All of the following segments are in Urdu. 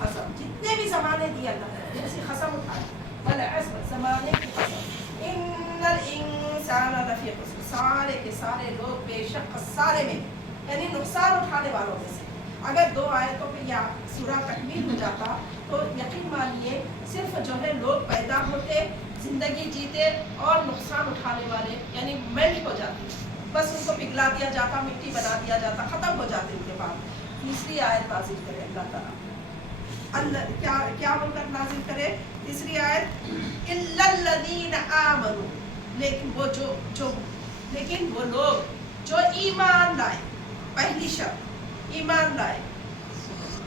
قسم، جتنے بھی زمانے دیے اللہ نے ایسی قسم اٹھائے، والعصر زمانے کی قسم، ان الانسان لفی خسر، سارے کے سارے لوگ بے شک خسارے میں، یعنی نقصان اٹھانے والوں میں سے۔ اگر 2 آیتوں پہ یا سورہ تکمیل ہو جاتا تو یقین مانیے صرف جو ہے لوگ پیدا ہوتے، زندگی جیتے اور نقصان اٹھانے والے یعنی میلٹ ہو جاتے، بس ان کو پگھلا دیا جاتا، مٹی بنا دیا جاتا، ختم ہو جاتے ان کے بعد۔ تیسری آیت نازل کرے اللہ تعالیٰ، اللہ کیا بول کر نازل کرے؟ تیسری آیت، الا الذین آمنوا، لیکن وہ لوگ جو ایمان لائے، پہلی شرط ایمان لائے،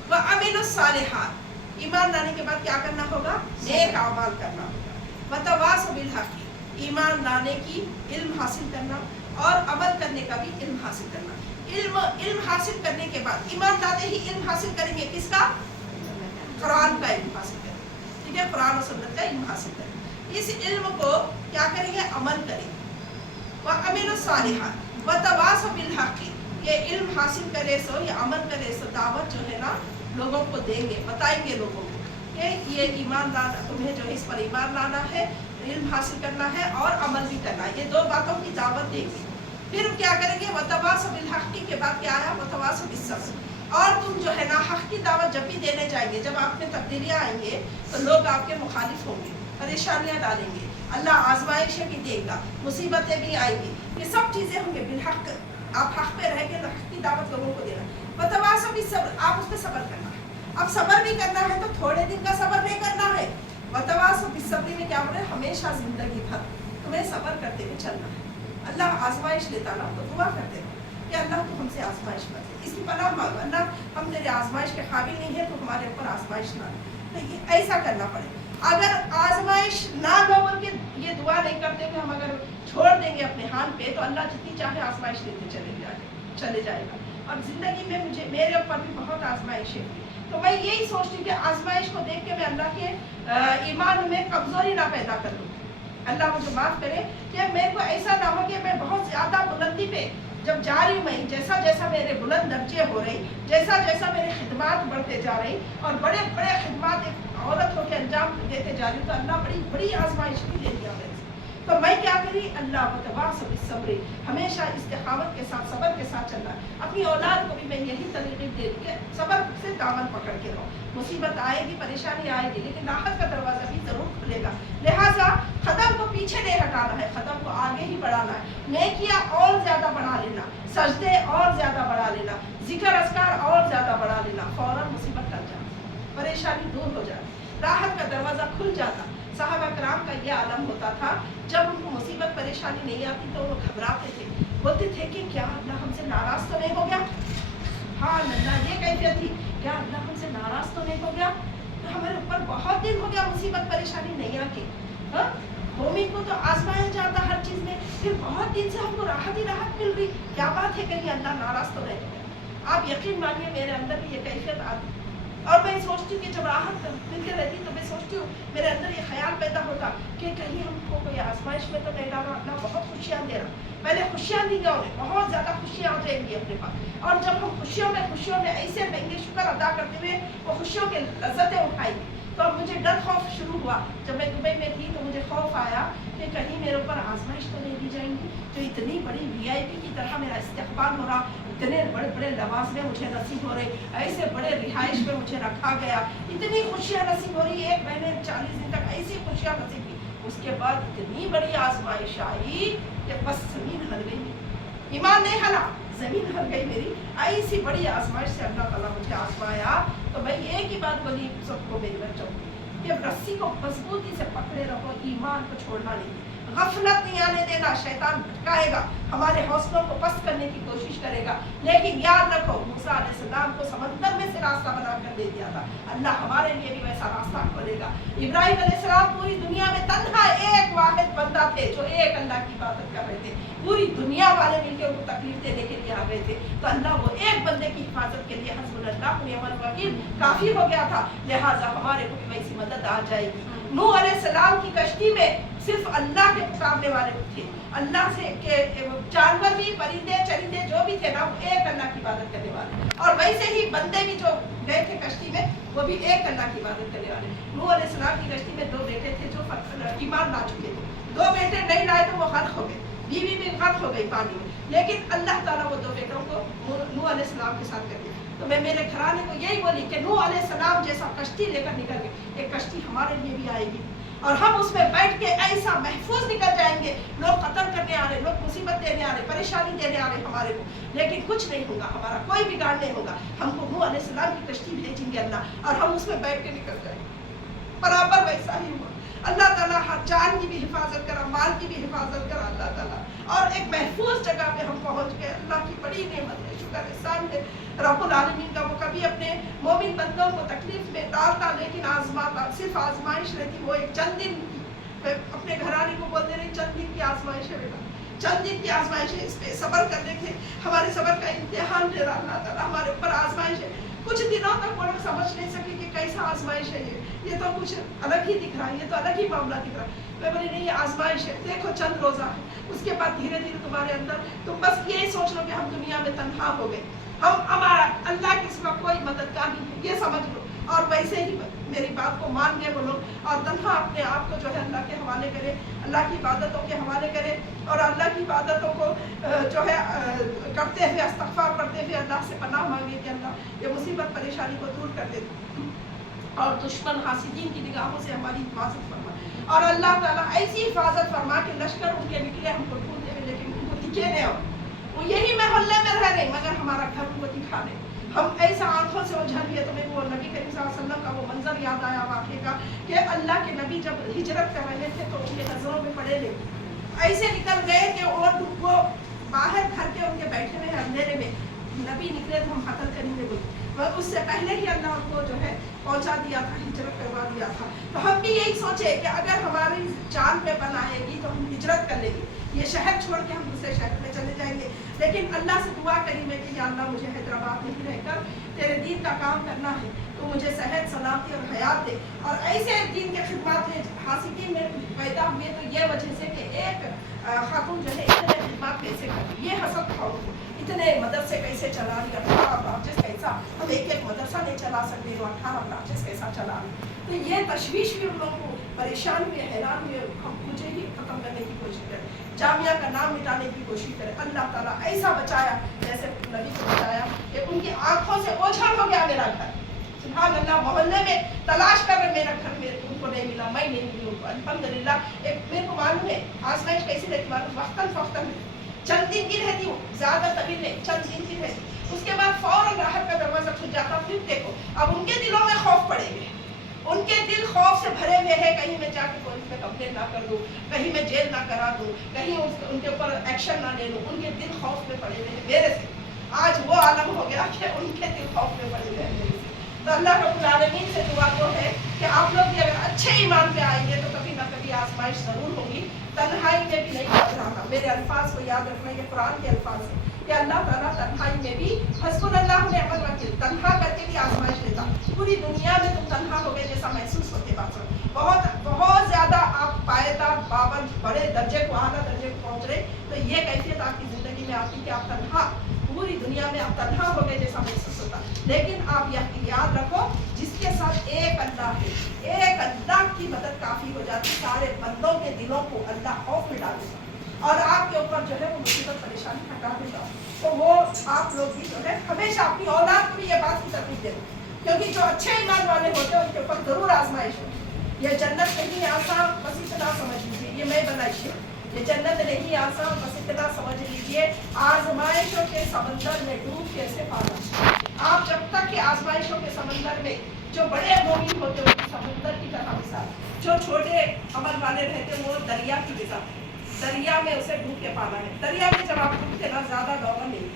وعملوا الصالحات، ایمان لانے کے بعد کیا کرنا ہوگا؟ نیک اعمال کرنا ہوگا، وتواصوا بالحق، ایمان لانے کی علم حاصل کرنا اور عمل کرنے کا بھی علم حاصل کرنا۔ علم حاصل کرنے کے بعد ایمان لاتے ہی علم حاصل کریں گے، کس کا؟ قرآن کا علم حاصل کریں گے، ٹھیک ہے، قرآن و سنت کا علم حاصل کریں گے، اس علم کو کیا کریں گے؟ عمل کریں گے، وعملوا الصالحات وتواصوا بالحق، یہ علم حاصل کرے سو یا عمل کرے سو دعوت جو ہے نا لوگوں کو دیں گے، بتائیں گے لوگوں کو کہ یہ ایمان لانا، تمہیں جو ہے اس پر ایمان لانا ہے، علم حاصل کرنا ہے اور عمل بھی کرنا ہے، یہ 2 باتوں کی دعوت دیں گے۔ پھر کیا کریں گے؟ وتواصوا بالحق کے بعد کیا آیا؟ وتواصوا بالصبر، اور تم جو ہے نا حق کی دعوت جب بھی دینے جائیں گے، جب آپ میں تبدیلیاں آئیں گے تو لوگ آپ کے مخالف ہوں گے، پریشانیاں ڈالیں گے، اللہ آزمائشیں بھی دے گا، مصیبتیں بھی آئیں گی، یہ سب چیزیں ہوں گے، بالحق آپ حق پہ رہ کے حق کی دعوت لوگوں کو دینا۔ وتواصوا بالصبر، آپ اس پہ صبر کرنا ہے، اب صبر بھی کرنا ہے تو تھوڑے دن کا صبر نہیں کرنا ہے، وتواصوا بالصبر میں کیا بولے؟ ہمیشہ زندگی بھر تمہیں صبر کرتے ہوئے چلنا ہے۔ اللہ آزمائش لیتا نا تو دعا کرتے رہو کہ اللہ تو ہم سے آزمائش مت لے، اس کی پناہ مانگو، اللہ ہم تیرے آزمائش کے قابل نہیں ہے تو ہمارے اوپر آزمائش نہ لے، تو یہ ایسا کرنا پڑے۔ اگر آزمائش نہ لو بول کے یہ دعا نہیں کرتے کہ ہم اگر چھوڑ دیں گے اپنے حال پہ تو اللہ جتنی چاہے آزمائش لیتے چلے جائے گا، اور زندگی میں میرے اوپر بھی بہت آزمائشیں ہوئی، تو میں یہی سوچتی ہوں کہ آزمائش کو دیکھ کے میں اللہ کے ایمان میں کمزوری نہ پیدا کر لوں، اللہ مجھے معاف کرے کہ میرے کو ایسا نہ ہو کہ میں بہت زیادہ بلندی پہ جب جا رہی ہوں، میں جیسا جیسا میرے بلند درجے ہو رہی، جیسا جیسا میرے خدمات بڑھتے جا رہی اور بڑے بڑے خدمات ایک عورت ہو کے انجام دیتے جا رہی ہوں، تو اللہ بڑی بڑی آزمائش بھی لے لیا میرے سے، تو میں کیا کری؟ اللہ وتواصوا بالصبر، ہمیشہ استقامت کے ساتھ صبر کے ساتھ چلنا ہے۔ اپنی اولاد کو بھی میں یہی ترغیب دے دوں کہ صبر سے دامن پکڑ کے رہو، مصیبت آئے گی، پریشانی آئے گی، لیکن راحت کا دروازہ بھی ضرور کھلے گا، لہٰذا قدم کو پیچھے نہیں ہٹانا ہے، قدم کو آگے ہی بڑھانا ہے، نیکیاں اور زیادہ بڑھا لینا، سجدے اور زیادہ بڑھا لینا، ذکر اذکار اور زیادہ بڑھا لینا، فوراً مصیبت ٹل جاتی، پریشانی دور ہو جاتی، راحت کا دروازہ کھل جاتا۔ صحابہ کرام کا یہ عالم ہوتا تھا، جب ان کو مصیبت پریشانی نہیں آتی تو وہ گھبراتے تھے، بولتے تھے کہ کیا اللہ ہم سے ناراض تو نہیں ہو گیا؟ ہاں اللہ، یہ کیفیت تھی، کیا اللہ ہم سے ناراض تو نہیں ہو گیا؟ ہمارے اوپر بہت دن ہو گیا مصیبت پریشانی نہیں آتی، قومی کو تو آزمایا جاتا ہر چیز میں، پھر بہت دن سے ہم کو راحت ہی راحت مل رہی، کیا بات ہے کہیں اللہ ناراض تو نہیں ہو گیا؟ آپ یقین مانیے میرے اندر بھی یہ کیفیت آتی، اور میں سوچتی ہوں کہ جب راحت ملتے رہتی تو میں سوچتی ہوں، میرے اندر یہ خیال پیدا ہوتا کہ کہیں ہم کو کوئی آزمائش میں تو نہیں ڈالا، اللہ بہت خوشیاں دے رہا، پہلے خوشیاں دی گا انہیں، بہت زیادہ خوشیاں آ جائیں گی اپنے پاس، اور جب ہم خوشیوں میں ایسے رہیں گے شکر ادا کرتے ہوئے، وہ خوشیوں کے لذتیں اٹھائیں گے، تو اب مجھے ڈر خوف شروع ہوا، جب میں دبئی میں تھی تو مجھے خوف آیا کہ کہیں میرے اوپر آزمائش تو نہیں دی جائیں گی، جو اتنی بڑی VIP کی طرح میرا استقبال ہو رہا، اتنے بڑے بڑے لوازمیں مجھے نصیب ہو رہے، ایسے بڑے رہائش میں مجھے رکھا گیا، اتنی خوشیاں نصیب ہو رہی، 1 مہینے 40 دن تک ایسی خوشیاں نصیب ہوئی، اس کے بعد اتنی بڑی آزمائش آئی کہ بس زمین ہل گئی، ایمان نہیں ہلا، زمین ہل گئی میری، ایسی بڑی آزمائش سے اللہ تعالیٰ مجھے آزمایا، تو میں ایک ہی بات بولی سب کو، میری بچوں کو، کہ رسی کو مضبوطی سے پکڑے رہو، ایمان کو چھوڑنا نہیں، غفلت نہیں آنے دینا، شیطان بھٹکائے گا، ہمارے حوصلوں کو پست کرنے کی کوشش کرے گا، لیکن یاد رکھو موسیٰ علیہ السلام کو سمندر میں سے راستہ بنا کر دے دیا تھا، اللہ ہمارے لیے بھی ویسا راستہ کھولے گا۔ ابراہیم علیہ السلام پوری دنیا میں تنہا ایک واحد بندہ تھے جو ایک اللہ کی عبادت کر رہے تھے، پوری دنیا والے مل کے ان کو تکلیف دینے کے لیے آ گئے تھے، تو اللہ وہ ایک بندے کی حفاظت کے لیے حسبنا اللہ ونعم الوکیل کافی ہو گیا تھا، لہٰذا ہمارے کو بھی ویسی مدد آ جائے گی۔ نوح علیہ السلام کی کشتی میں صرف اللہ کے مقابلے والے تھے، اللہ سے کہ جانور بھی، پرندے چرندے جو بھی تھے نا، وہ ایک اللہ کی عبادت کرنے والے، اور ویسے ہی بندے بھی جو گئے تھے کشتی میں وہ بھی بھی ایک اللہ کی عبادت کرنے والے. نوح علیہ السلام کی کشتی میں 2 بیٹے تھے جو ایمان لا چکے تھے. 2 بیٹے نہیں لائے تو وہ غرق ہو گئے, بیوی بھی غرق ہو گئی پانی میں, لیکن اللہ تعالیٰ وہ 2 بیٹوں کو نوح علیہ السلام کے ساتھ کر دیا. تو میں میرے گھرانے کو یہی بولی کہ نوح علیہ السلام جیسا کشتی لے کر نکل گئے, ایک کشتی ہمارے لیے بھی آئے گی اور ہم اس میں بیٹھ کے ایسا محفوظ نکل جائیں گے. لوگ قتل کرنے آ رہے, لوگ مصیبت دینے آ رہے, پریشانی دینے آ رہے ہمارے کو, لیکن کچھ نہیں ہوگا, ہمارا کوئی بگاڑ نہیں ہوگا. ہم کو نوح علیہ السلام کی کشتی بھیجیں گے اللہ, اور ہم اس میں بیٹھ کے نکل جائیں گے. برابر ویسا ہی ہوا. اللہ تعالیٰ ہر جان کی بھی حفاظت کرا, مال کی بھی حفاظت کرا اللہ تعالیٰ, اور ایک محفوظ جگہ پہ ہم پہنچ گئے. اللہ کی بڑی نعمت ہے, شکر احسان ہے رب العالمین کا. وہ کبھی اپنے مومن بندوں کو تکلیف میں ڈالتا لیکن آزماتا, صرف آزمائش رہتی. وہ ایک چند دن اپنے گھرانے کو بولتے رہے, چند دن کی آزمائش ہے بیٹا, چند دن کی آزمائش ہے, اس پہ صبر کرنے کے ہمارے صبر کا امتحان لے رہا اللہ تعالیٰ, ہمارے اوپر آزمائش ہے. کچھ دنوں تک وہ لوگ سمجھ نہیں سکے کہ کیسا آزمائش ہے یہ تو کچھ الگ ہی دکھ رہا ہے, یہ تو الگ ہی معاملہ دکھ رہا ہے. میں بولی نہیں, یہ آزمائش ہے, دیکھو چند روزہ ہے, اس کے بعد دھیرے دھیرے تمہارے اندر تم بس یہی سوچ لو کہ ہم دنیا میں تنہا ہو گئے, ہمارا اللہ کے سوا کوئی مددگار نہیں ہے, یہ سمجھ لو. اور ویسے ہی میری بات کو مان گئے وہ لوگ, اور تنہا اپنے آپ کو جو ہے اللہ کے حوالے کرے, اللہ کی عبادتوں کے حوالے کرے, اور اللہ کی عبادتوں کو جو ہے کرتے ہوئے استغفار پڑھتے ہوئے اللہ سے پناہ مانگے کہ اللہ یہ مصیبت پریشانی کو دور کر دے, اور دشمن حاسدین کی نگاہوں سے ہماری حفاظت فرما. اور اللہ تعالیٰ ایسی حفاظت فرما کہ لشکر ان کے نکلے ہم کو ڈھونڈتے ہوئے لیکن ان کو دکھے نہیں, وہ یہی محلے میں رہ رہے مگر ہمارا گھر ان کو دکھا دے. ہم ایسا آنکھوں سے اوجھل گئے. تو میں وہ نبی کریم صلی اللہ علیہ وسلم کا وہ منظر یاد آیا واقعے کا کہ اللہ کے نبی جب ہجرت کر رہے تھے تو ان کے نظروں میں پڑے لے ایسے نکل گئے کہ وہ باہر گھر کے ان کے بیٹھے ہوئے ہیں اندھیرے میں, نبی نکلے تو ہم قتل کریں گے بولے, اس سے پہلے ہی اللہ ان کو جو ہے پہنچا دیا تھا, ہجرت کروا دیا تھا. تو ہم بھی یہی سوچے کہ اگر ہماری جان پہ بنائے گی تو ہم ہجرت کر لیں گے, یہ شہر چھوڑ کے ہم دوسرے شہر میں چلے جائیں گے. لیکن اللہ سے دعا کری میں کہ یا اللہ مجھے حیدرآباد نہیں رہ کر تیرے دین کا کام کرنا ہے, تو مجھے صحت سلامتی اور حیات دے. اور ایسے دین کے خدمات میں حاسدین میں پیدا ہوئے تو یہ وجہ سے کہ ایک خاتون جو ہے اتنے خدمات کیسے کر, یہ حسد تھا ان کو, اتنے مدرسے کیسے چلا رہی, 18 برانچز کیسا, ہم ایک مدرسہ نہیں چلا سکتے تو 18 برانچز کیسا چلا رہی. تو یہ تشویش بھی ان لوگوں کو پریشان ہوئے, حیران ہوئے, مجھے ہی ختم کرنے کی کوشش کرے, جامعہ کا نام مٹانے کی کوشش کرے. اللہ تعالیٰ ایسا بچایا جیسے نبی کو بچایا کہ ان کی آنکھوں سے اوجھل ہو گیا میرا گھر. سبحان اللہ, محلے میں تلاش کر رہے میرا گھر, میرے ان کو نہیں ملا, میں نہیں ملی ان کو. الحمدللہ ایک میرے کو معلوم ہے آزمائش کیسی رہتی, معلوم وقتاً فوقتاً چند دن کی رہتی ہوں, زیادہ طویل نہیں, چند دن کی رہتی. اس کے بعد فوراً راحت کا دروازہ کھل جاتا. پھر دیکھو اب ان کے دلوں میں خوف پڑے گئے, ان کے دل خوف سے بھرے ہوئے ہیں, کہیں میں جا کے پولیس میں کمپلین نہ کر دوں, کہیں میں جیل نہ کرا دوں, کہیں ان کے اوپر ایکشن نہ لے لوں. ان کے دل خوف میں پڑے ہوئے ہیں میرے سے. آج وہ عالم ہو گیا کہ ان کے دل خوف میں پڑے ہوئے ہیں میرے سے. تو اللہ رب العالمین سے دعا کو ہے کہ آپ لوگ بھی اگر اچھے ایمان پہ آئیں گے تو کبھی نہ کبھی آزمائش ضرور ہوگی. تنہائی میں بھی نہیں گھبرانا. میرے الفاظ کو یاد رکھنا, یہ قرآن کے الفاظ ہیں کہ اللہ تعالیٰ تنہائی میں بھی حسبنا اللہ نعم الوکیل, تنہا کر کے بھی آزمائش دیتا. پوری دنیا میں تم تنہا ہو گئے جیسا محسوس ہوتے بات, بہت زیادہ آپ پائیدار پابند بڑے درجے کو, اعلیٰ درجے کو پہنچ رہے, تو یہ کیفیت آپ کی زندگی میں آتی کہ آپ تنہا, پوری دنیا میں آپ تنہا ہو گئے جیسا محسوس ہوتا. لیکن آپ یہ یاد رکھو جس کے ساتھ ایک اللہ ہے, ایک اللہ کی مدد کافی ہو جاتی. سارے بندوں کے دلوں کو اللہ خوف میں ڈال دیتا اور آپ کے اوپر جو ہے وہ مصیبت پریشانی ہٹا دیتا. تو وہ آپ لوگ بھی جو ہے ہمیشہ اپنی اولاد کو بھی یہ بات کی ترغیب دے, کیونکہ جو اچھے ایمان والے ہوتے ہیں ان کے اوپر ضرور آزمائش ہوتی. یہ جنت نہیں آسان, بس اتنا سمجھ لیجیے, یہ میں بنائش ہے, یہ جنت نہیں آسان, بس اتنا سمجھ لیجیے آزمائشوں کے سمندر میں ڈوب کیسے پانا. آپ جب تک کہ آزمائشوں کے سمندر میں, جو بڑے مومن ہوتے ہیں سمندر کی طرح مثال, جو چھوٹے عمل والے رہتے ہیں وہ دریا کی مثال, دریا میں اسے ڈوب کے پانا ہے. دریا میں جب آپ ڈوبتے نا زیادہ دوڑ نہیں,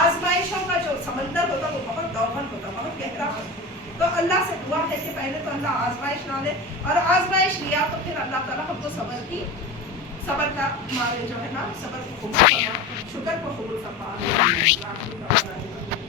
آزمائشوں کا جو سمندر ہوتا وہ بہت دوڑن ہوتا, بہت گہرا ہوتا. تو اللہ سے دعا ہے کہ پہلے تو اللہ آزمائش نہ لے, اور آزمائش لیا تو پھر اللہ تعالیٰ ہم کو صبر کا ہمارے جو ہے نا صبر کو قبول فرما, شکر کو قبول فرما.